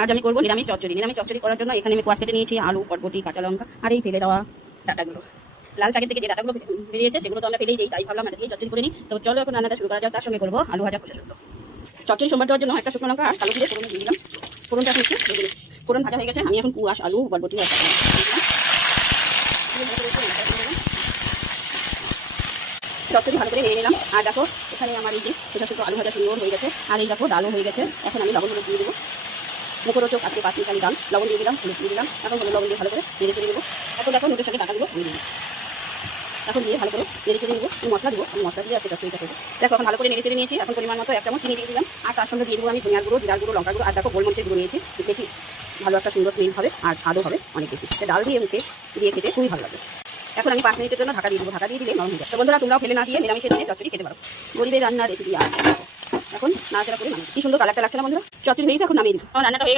আজ আমি করবো নিরামিষ চচ্চড়ি। নিরামিষ চচ্চড়ি করার জন্য এখানে আমি কোয়াশ কেটে নিয়েছি, আলু, বরবটি, কাঁচা লঙ্কা আর এই ফেলে দেওয়া ডাঁটাগুলো। লাল শাকের থেকে যে ডাঁটাগুলো বেরিয়েছে সেগুলো তো আমরা ফেলেই দিই, তাই ভাবলাম এটা দিয়ে চচ্চড়ি করে নিই। তো চলো এখন রান্নাটা শুরু করা যাক। তার সঙ্গে করবো আলু ভাজা, খোসা শুদ্ধ। চচ্চড়ি সম্বার দেওয়ার জন্য একটা শুকনো লঙ্কা আর কালো জিরে ফোড়নে দিয়ে দিলাম। ফোড়নটা এখন একটু ভেজে নিই। ফোড়ন ভাজা হয়ে গেছে, আমি এখন কুয়াশ, আলু, বরবটি আর চচ্চড়ি ভালো করে নিয়ে নিলাম। আর দেখো এখানে আমার এই যে খোসা শুদ্ধ আলু ভাজা সুন্দর হয়ে গেছে, আর এই দেখো ডালও হয়ে গেছে। এখন আমি লবণ হলুদ দিয়ে দেবো। মুখরোচক আজকে 5 মিনিট আমি ডাল লবণ দিয়ে দিলাম, হলুদ দিয়ে দিলাম। এখন হলুদ লবণ দিয়ে ভালো করে নেড়ে চেড়ে দেবো। এখন দেখো নোটের সঙ্গে ডাটাগুলো দিয়ে দিলাম। এখন দিয়ে ভালো করে নেড়ে চেড়ে দেবো। মশলা দেবো, আমি মশলা দিয়ে আজকে চচ্চড়িটা করবো। দেখো এখন ভালো করে নেড়ে চেড়ে নিয়েছি। এখন পরিমাণ মতো 1 চামচ চিনি দিয়ে দিলাম। আর তার সঙ্গে দিয়ে দেবো আমি ধনিয়ার গুঁড়ো, জিরার গুঁড়ো, লঙ্কার গুঁড়ো আর দেখো গোলমরিচের গুঁড়ো নিয়েছি। বেশি ভালো একটা সুন্দর স্মেল হবে আর স্বাদও হবে অনেক বেশি। ডাল দিয়ে মুখে দিয়ে খেতে খুবই ভালো লাগে। এখন আমি 5 মিনিটের জন্য ঢাকা দিয়ে দেবো। ঢাকা দিয়ে দিলে নরম হয়ে যায়। তো বন্ধুরা তোমরাও ফেলে না দিয়ে নিরামিষের দিনে চচ্চড়ি খেতে পারো। গরিবের রান্নার রেসিপি আর এখন নাড়াচাড়া করে নামিয়ে। কি সুন্দর কালারটা লাগছে না বন্ধুরা? চচ্চড়ি হয়েছে, এখন নামিয়ে দিই। রান্নাটা হয়ে